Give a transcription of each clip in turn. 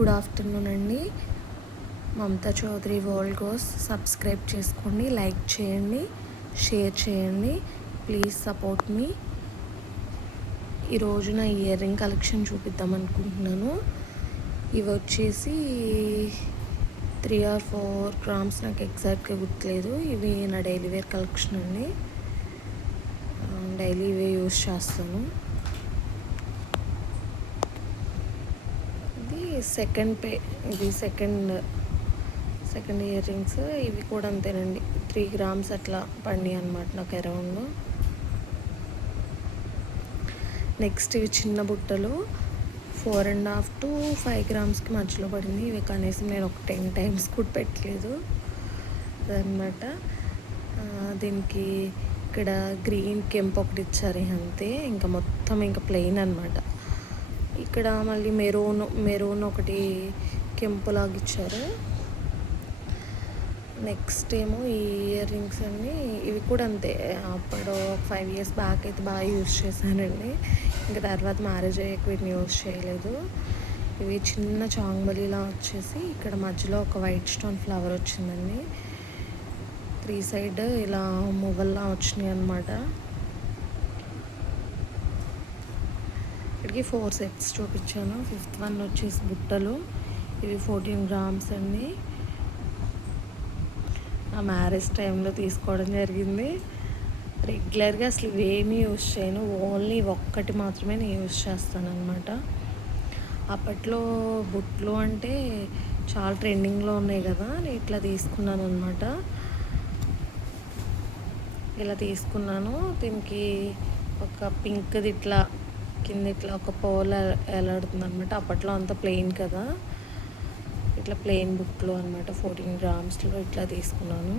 Good afternoon అండి. Mamata Chaudhary world goes subscribe చేసుకోండి, like చేయండి, షేర్ చేయండి. Please support me. ఈరోజు నా ఇయర్ రింగ్ కలెక్షన్ చూపిద్దాం అనుకుంటున్నాను. ఇవి వచ్చేసి 3 or 4 grams, నాకు ఎగ్జాక్ట్గా గుర్తులేదు. ఇవి నా డైలీ వేర్ కలెక్షన్ అండి. డైలీ ఇవే యూస్ చేస్తాను. ఇది సెకండ్ ఇయర్ రింగ్స్. ఇవి కూడా అంతేనండి, 3 grams అట్లా పండి అనమాట నాకు అరౌండ్. నెక్స్ట్ ఇవి చిన్న బుట్టలు 4.5 to 5 grams మధ్యలో పడింది. ఇవి కనీసం నేను ఒక 10 times కూడా పెట్టలేదు అదనమాట. దీనికి ఇక్కడ గ్రీన్ కెంప్ ఒకటి ఇచ్చారు అంతే, ఇంకా మొత్తం ఇంకా ప్లెయిన్ అనమాట. ఇక్కడ మళ్ళీ మెరూన్ ఒకటి కెంపులాగా ఇచ్చారు. నెక్స్ట్ ఏమో ఈ ఇయర్ రింగ్స్ అన్నీ, ఇవి కూడా అంతే. అప్పుడు 5 years బ్యాక్ అయితే బాగా యూజ్ చేశానండి. ఇంకా తర్వాత మ్యారేజ్ అయ్యాక వీటిని యూజ్ చేయలేదు. ఇవి చిన్న చాంగ్బలిలా వచ్చేసి ఇక్కడ మధ్యలో ఒక వైట్ స్టోన్ ఫ్లవర్ వచ్చిందండి. 3 side ఇలా మువ్వల్లా వచ్చినాయి అన్నమాట. ఇక్కడికి 4 sets చూపించాను. 5th one వచ్చేసి బుట్టలు. ఇవి 14 grams అండి. నా మ్యారేజ్ టైంలో తీసుకోవడం జరిగింది. రెగ్యులర్గా అసలు ఇవేమీ యూజ్ చేయను, ఓన్లీ ఒక్కటి మాత్రమే నేను యూజ్ చేస్తాను అనమాట. అప్పట్లో బుట్లు అంటే చాలా ట్రెండింగ్లో ఉన్నాయి కదా, నేను ఇట్లా తీసుకున్నాను అనమాట. ఇలా తీసుకున్నాను. దీనికి ఒక పింక్ది ఇట్లా కింద ఇట్లా ఒక పోల్ ఎలాడుతుంది అనమాట. అప్పట్లో అంతా ప్లెయిన్ కదా, ఇట్లా ప్లెయిన్ బుక్లో అనమాట. 14 gramsలో ఇట్లా తీసుకున్నాను.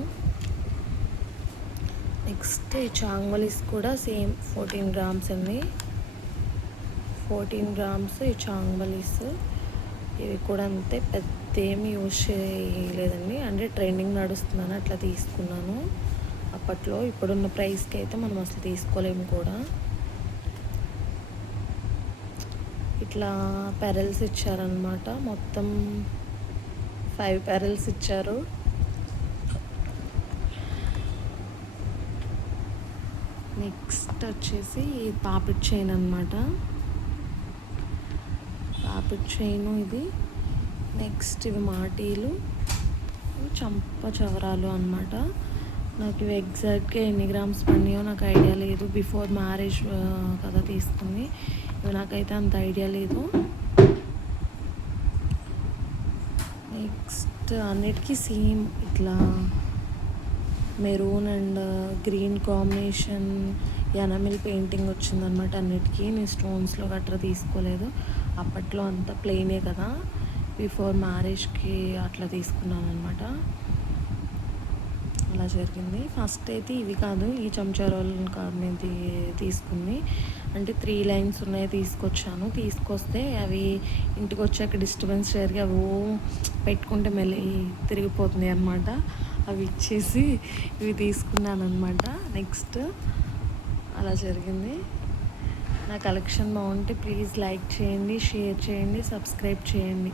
నెక్స్ట్ ఈ చాంగ్మలీస్ కూడా సేమ్ 14 grams అండి. 14 grams ఈ చాంగ్మలీస్. ఇవి కూడా అంతే, పెద్ద ఏమి యూజ్ చేయలేదండి. అంటే ట్రెండింగ్ నడుస్తున్నాను అట్లా తీసుకున్నాను అప్పట్లో. ఇప్పుడున్న ప్రైస్కి అయితే మనం అసలు తీసుకోలేము కూడా. ఇట్లా పెరల్స్ ఇచ్చారనమాట. మొత్తం 5 పెరల్స్ ఇచ్చారు. నెక్స్ట్ వచ్చేసి పాపిట్ చైన్ అనమాట. పాపిట్ చైన్ ఇది. నెక్స్ట్ ఇవి మాటీలు, చంప చవరాలు అనమాట. నాకు ఇవి ఎగ్జాక్ట్గా ఎన్ని గ్రామ్స్ పడినాయో నాకు ఐడియా లేదు. బిఫోర్ మ్యారేజ్ కదా తీసుకుంది, ఇవి నాకైతే అంత ఐడియా లేదు. నెక్స్ట్ అన్నిటికీ సేమ్ ఇట్లా maroon and green combination enamel painting వచ్చిందనమాట అన్నిటికీ. నేను స్టోన్స్లో గట్రా తీసుకోలేదు, అప్పట్లో అంతా ప్లెయినే కదా. బిఫోర్ మ్యారేజ్కి అట్లా తీసుకున్నాను అనమాట. అలా జరిగింది. ఫస్ట్ అయితే ఇవి కాదు, ఈ చెంచా రోల్ కాదు నేను తీసుకుంది. అంటే 3 lines ఉన్నాయి తీసుకొచ్చాను. తీసుకొస్తే అవి ఇంటికి వచ్చాక డిస్టర్బెన్స్ జరిగి అవి పెట్టుకుంటే మళ్ళీ తిరిగిపోతుంది అనమాట. అవి ఇచ్చేసి ఇవి తీసుకున్నాను అనమాట. నెక్స్ట్ అలా జరిగింది. నా కలెక్షన్ బాగుంటే ప్లీజ్ లైక్ చేయండి, షేర్ చేయండి, సబ్స్క్రైబ్ చేయండి.